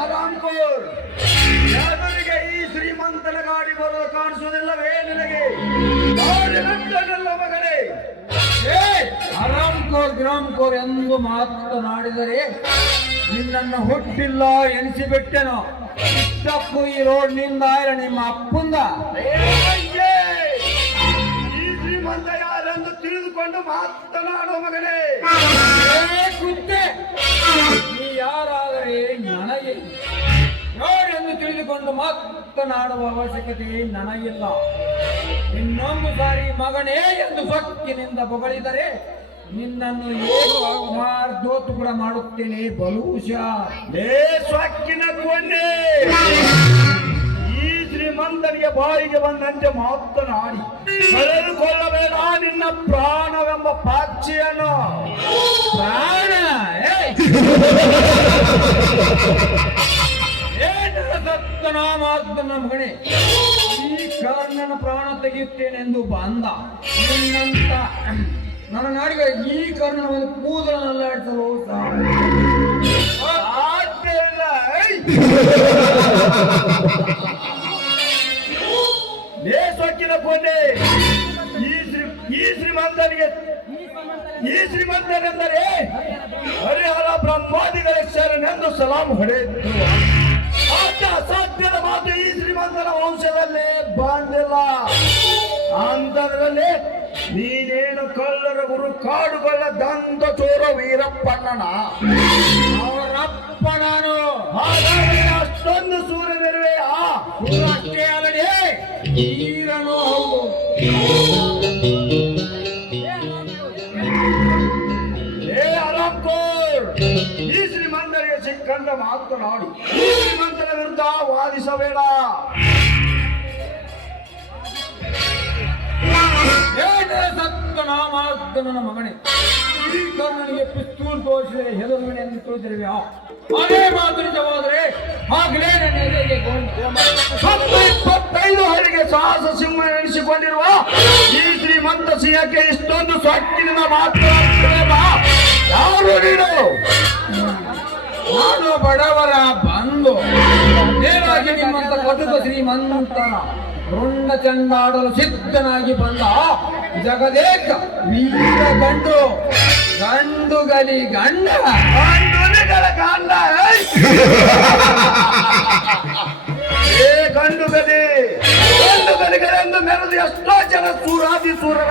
ಆರಾಮ್ಕೋರ್ ಯಾದವರಿಗೆ ಈ ಶ್ರೀಮಂತನ ಗಾಡಿ ಬರೋ ಕಾಣಿಸೋದಿಲ್ಲವೇ ನಿನಗೆ? ಮಗನೇ ಆರಾಮ್ಕೋರ್ ಗ್ರಾಮ್ಕೋರ್ ಎಂದು ಮಾತನಾಡಿದರೆ ನಿನ್ನನ್ನು ಹುಟ್ಟಿಲ್ಲ ಎನಿಸಿಬಿಟ್ಟೆನೋ. ಇಷ್ಟಕ್ಕೂ ಈ ರೋಡ್ ನಿಂದ ನಿಮ್ಮ ಅಪ್ಪಂದ. ಈ ಶ್ರೀಮಂತ ಯಾರೆಂದು ತಿಳಿದುಕೊಂಡು ಮಾತನಾಡೋ ಮಗನೇ. ಕುಂತೆ ನೀ ಯಾರಾದರೆ ನನಗೆ ರೋಡ್ ಎಂದು ತಿಳಿದುಕೊಂಡು ಮಾತನಾಡುವ ಅವಶ್ಯಕತೆ ನನಗಿಲ್ಲ. ಇನ್ನೊಂದು ಸಾರಿ ಮಗನೇ ಎಂದು ಸೊಕ್ಕಿನಿಂದ ಬೊಗಳಿದರೆ ನಿನ್ನನ್ನು ದೋತು ಕೂಡ ಮಾಡುತ್ತೇನೆ ಬಲೂಷ. ಸೊಕ್ಕಿನ ಕೊಂಡೆ ಈ ಶ್ರೀಮಂತನಿಗೆ ಬಾಯಿಗೆ ಬಂದಂತೆ ಮಾತನಾಡಿ ಕಳೆದುಕೊಳ್ಳಬೇಡ ನಿನ್ನ ಪ್ರಾಣವೆಂಬ ಪಾಚಿಯನ್ನು. ಪ್ರಾಣ ಸತ್ತನಾಮಾತ್ಮನ ಮಗನೇ, ಈ ಕರ್ಣನ ಪ್ರಾಣ ತೆಗೆಯುತ್ತೇನೆಂದು ಬಂದ ನಿನ್ನಂತ ನನ್ನ ನಾಡಿಗೆ ಈ ಕರ್ಣನ ಒಂದು ಕೂದಲನ್ನಲ್ಲಾಡಿಸಲು ಸಾಧ್ಯವಿಲ್ಲ. ಸೊಕ್ಕಿನ ಕೊಂಡೆ ಈ ಶ್ರೀಮಂತನೆಂದರೆ ಹರಿಹರ ಬ್ರಹ್ಮಾದಿಗಳ ಶರಣೆಂದು ಸಲಾಂ ಹೊಡೆಯಿತು. ಅಸಾಧ್ಯದ ಮಾತು ಈ ಶ್ರೀಮಂತನ ವಂಶದಲ್ಲೇ ಬಂದಿಲ್ಲ. ಅಂತದ್ರಲ್ಲಿ ನೀನೇನು ಕಳ್ಳರ ಗುರು ಕಾಡುಗಳ ದಂತ ಚೋರ ವೀರಪ್ಪಣ್ಣನ ಅವರಪ್ಪಣನು. ಹಾಗಾದರೆ ಅಷ್ಟೊಂದು ಸೂರ್ಯನಿರುವೆಯ ಅಷ್ಟೇ ಅಲ್ಲದೆ ಈರನು ಹೌದು. ಈ ಶ್ರೀಮಂತರಿಗೆ ಸಿಕ್ಕಂದ ಮಾತನಾಡಿ ಈ ಶ್ರೀಮಂತನ ವಿರುದ್ಧ ವಾದಿಸಬೇಡ. ಸತ್ತನಾಮಾರ್ದನ ಮಗನೇ, ಈ ಕರ್ಣನಿಗೆ ಪಿಸ್ತೂಲ್ ತೋರಿಸಿದರೆ ಹೆದರುವಿನೆ ಎಂದು ತಿಳಿದಿರುವೆ. ಅದೇ ಮಾತು ನಿಜವಾದರೆ ಆಗಲೇ ನನ್ನ ಎದೆಗೆ 25 ಹರಿಗೆ ಸಾಹಸ ಸಿಂಹ ಎನಿಸಿಕೊಂಡಿರುವ ಈ ಶ್ರೀಮಂತ ಸಿಂಹಕ್ಕೆ ಇಷ್ಟೊಂದು ಸೊಕ್ಕಿನ ಮಾತನಾಡುತ್ತೇವಾ? ಯಾರು ನೀನು? ನಾನು ಬಡವರ ಬಂದು ನೇರಾಗಿ ನಿಮ್ಮಂತ ಕಟುಕ ಶ್ರೀಮಂತರ ರುಂಡ ಚಂಡಾಡಲು ಸಿದ್ಧನಾಗಿ ಬಂದ ಜಗದೇಕ ವೀರ ಗಂಡುಗಲಿ ಗಂಡ ಗಂಡ ಗಂಡುಗಲಿಗಳೆಂದು ಮೆರೆದು ಎಷ್ಟೋ ಜನ ಸೂರಾದಿ ಸೂರರ